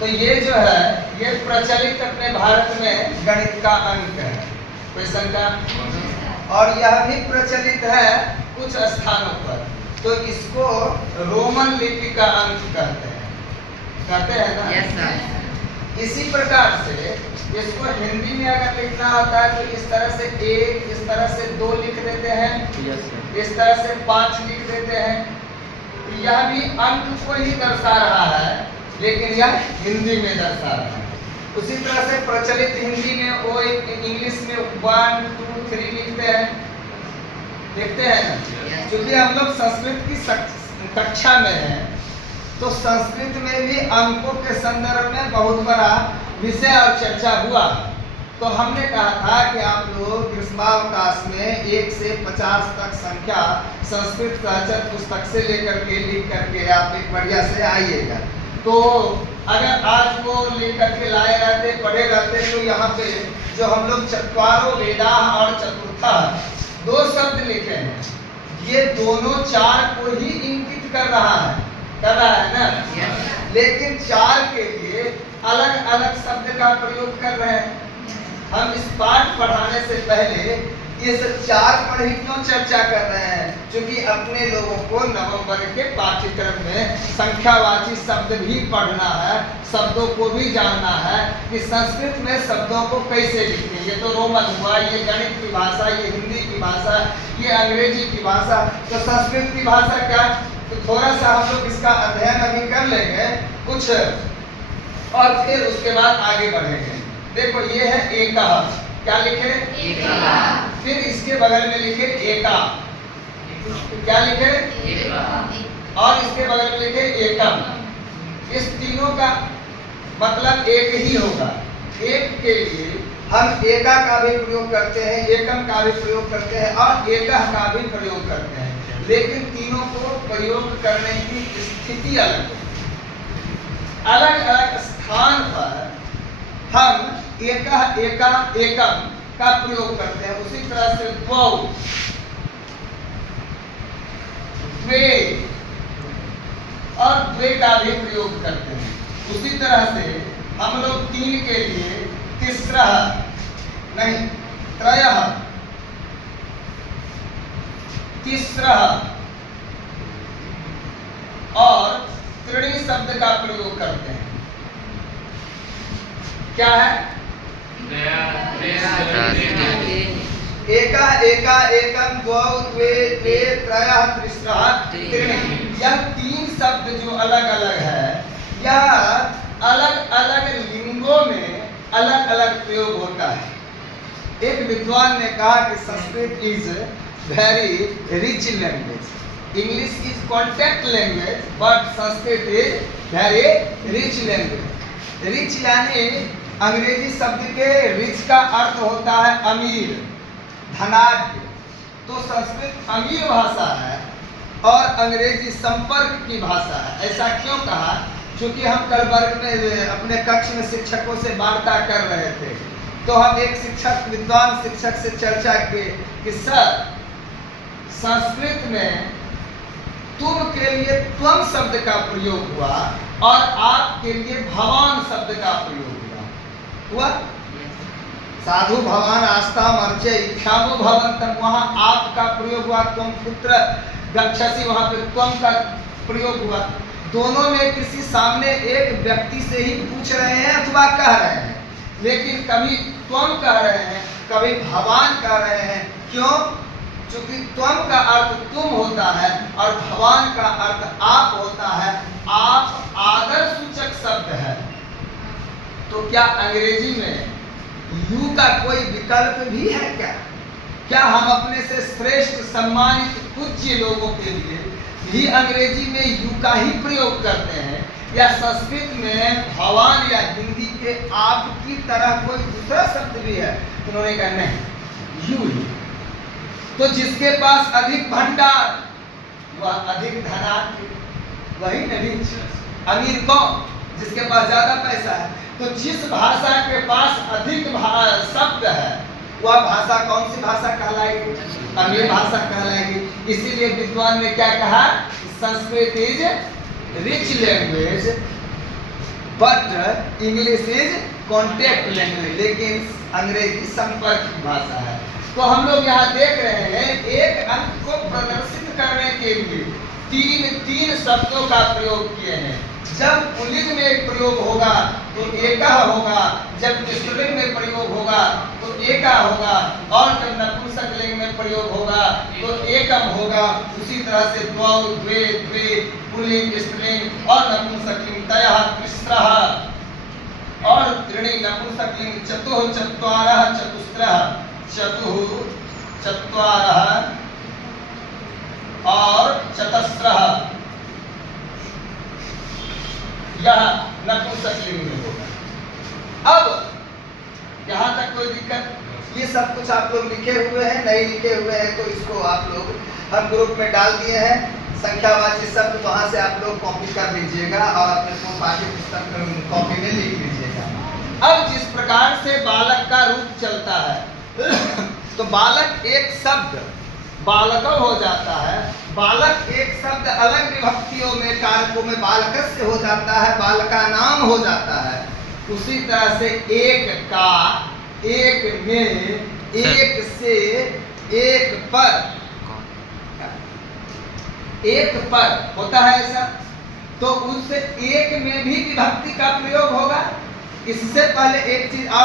तो ये जो है ये प्रचलित अपने भारत में गणित का अंक है, कोई शंका? और यह भी प्रचलित है कुछ स्थानों पर, तो इसको रोमन लिपि का अंक कहते हैं ना? Yes sir. इसी प्रकार से इसको हिंदी में अगर लिखना होता है तो इस तरह से 1, इस तरह से 2 लिख देते हैं, इस तरह से 5 लिख देते हैं। तो यह भी अंक को ही दर्शा रहा है, लेकिन यह हिंदी में दर्शा रहा है। उसी तरह से प्रचलित हिंदी में वो इंग्लिश में 1, 2, 3 लिखते हैं ना? क्योंकि हम लोग संस्कृत की कक्षा में हैं, तो संस्कृत में भी अंकों के संदर्भ में बहुत बड़ा विषय और चर्चा हुआ। तो हमने कहा था कि आप लोग ग्रीष्मावकाश में 1 से 50 तक संख्या संस्कृत सहचर पुस्तक से लेकर के लिख करके आप एक बढ़िया से आइएगा। तो अगर आज वो लेकर के लाए रहते, पढ़े रहते, तो यहाँ पे जो हम लोग चत्वारो वेदाः और चतुर्था 2 शब्द लिखे हैं, ये दोनों 4 को ही इंगित कर रहा है ना? लेकिन 4 के लिए अलग अलग शब्द का प्रयोग कर रहे हैं। हम इस पाठ पढ़ाने से पहले इस 4 पर ही क्यों चर्चा कर रहे हैं? क्योंकि अपने लोगों को नवम वर्ग के पाठ्यक्रम में संख्यावाची शब्द भी पढ़ना है, शब्दों को भी जानना है कि संस्कृत में शब्दों को कैसे लिखते हैं। ये तो रोमन हुआ, ये गणित की भाषा, ये हिंदी की भाषा, ये अंग्रेजी की भाषा, तो संस्कृत की भाषा क्या? तो थोड़ा सा हम लोग इसका अध्ययन अभी कर लेंगे कुछ, और फिर उसके बाद आगे बढ़ेंगे। देखो ये है एका, क्या लिखे? एका। फिर इसके बगल में लिखे एका, क्या लिखे? एका। और इसके बगल में लिखे एकम। इस तीनों का मतलब एक ही होगा। एक के लिए हम एका का भी प्रयोग करते हैं, एकम का भी प्रयोग करते हैं और एकह का भी प्रयोग करते हैं, लेकिन तीनों को प्रयोग करने की स्थिति अलग है। अलग अलग स्थान पर हम एकह, एका, एकम का प्रयोग करते हैं। उसी तरह से द्वौ, द्वे और द्वे का भी प्रयोग करते हैं। उसी तरह से हम लोग 3 के लिए तिस्रः नहीं, त्रयः, तिस्रः और त्रीणि शब्द का प्रयोग करते हैं। क्या है? एका, एका, एकम, द्वौ, द्वे, द्वे, त्रयः, तिस्रः, त्रीणि। यह 3 शब्द जो अलग अलग है, यह अलग अलग लिंगों में अलग अलग प्रयोग होता है। एक विद्वान ने कहा कि Sanskrit is very rich language, English is contact language, but Sanskrit is very rich language. Rich यानी अंग्रेजी शब्द के रिच का अर्थ होता है अमीर, धनाढ्य। तो संस्कृत अमीर भाषा है और अंग्रेजी संपर्क की भाषा है। ऐसा क्यों कहा? क्योंकि हम कल वर्ग में अपने कक्ष में शिक्षकों से वार्ता कर रहे थे, तो हम एक शिक्षक, विद्वान शिक्षक से चर्चा किए कि सर, संस्कृत में तुम के लिए त्वम शब्द का प्रयोग हुआ और आपके लिए भवान शब्द का प्रयोग हुआ। साधु भवान आस्था मर्चे इच्छामो भवन्तम, वहां आपका प्रयोग हुआ। तुम पुत्र गच्छसि, वहां पे त्वम का प्रयोग हुआ। दोनों में किसी सामने एक व्यक्ति से ही पूछ रहे हैं अथवा कह रहे हैं, लेकिन कभी त्वम कह रहे हैं, कभी भवान कह रहे हैं। क्यों? क्योंकि त्वम का अर्थ तुम होता है और भवान का अर्थ आप होता है। आप आदर सूचक शब्द है। तो क्या अंग्रेजी में यू का कोई विकल्प भी है क्या? क्या हम अपने से श्रेष्ठ, सम्मानित, पूज्य लोगों के लिए भी अंग्रेजी में यू का ही प्रयोग करते हैं, या संस्कृत में भवान या हिंदी के आप की तरह कोई दूसरा शब्द भी है? उन्होंने कहा नहीं, यू ही। तो जिसके पास अधिक भंडार वह अधिक धनाढ्य, वही नहीं अमीर कौन? जिसके पास ज्यादा पैसा है। तो जिस भाषा के पास अधिक शब्द है वह भाषा कौन सी भाषा कहलाएगी? अमीर भाषा कहलाएगी। इसीलिए विद्वान ने क्या कहा? Sanskrit is rich language but English is contact language, लेकिन अंग्रेजी संपर्क भाषा है। तो हम लोग यहाँ देख रहे हैं एक अंक को प्रदर्शित करने के लिए तीन शब्दों का प्रयोग किए हैं। जब पुल्लिंग में प्रयोग होगा तो एका होगा, जब स्त्रीलिंग में प्रयोग होगा तो एका होगा, और जब नपुंसकलिंग में प्रयोग होगा तो एकम होगा। उसी तरह से द्वौ, द्वे, द्वे, पुल्लिंग, स्त्रीलिंग और नपुंसकलिंग, तयः, तिस्रः और त्रीणि नपुंसकलिंग, चतुः, चत्वारः, चतुस्रः, चतुः, चत्वारः और चतस्रः, यह नपुंसकलिंग में होगा। अब यहाँ तक कोई दिक्कत? ये सब कुछ आप लोग लिखे हुए हैं, नहीं लिखे हुए हैं तो इसको आप लोग हम ग्रुप में डाल दिए हैं। संख्यावाची शब्द वहाँ से आप लोग कॉपी कर लीजिएगा और अपने को पाठ्य पुस्तक कॉपी में लिख लीजिएगा। अब जिस प्रकार से बालक का रूप चलता है तो बालक एक शब्द बालक हो जाता है, बालक एक शब्द अलग विभक्तियों में कारकों में बालकस्य हो जाता है, बालका नाम हो जाता है। उसी तरह से एक का, एक में, एक से, एक पर, एक पर होता है ऐसा, तो उससे एक में भी विभक्ति का प्रयोग होगा। इससे पहले एक चीज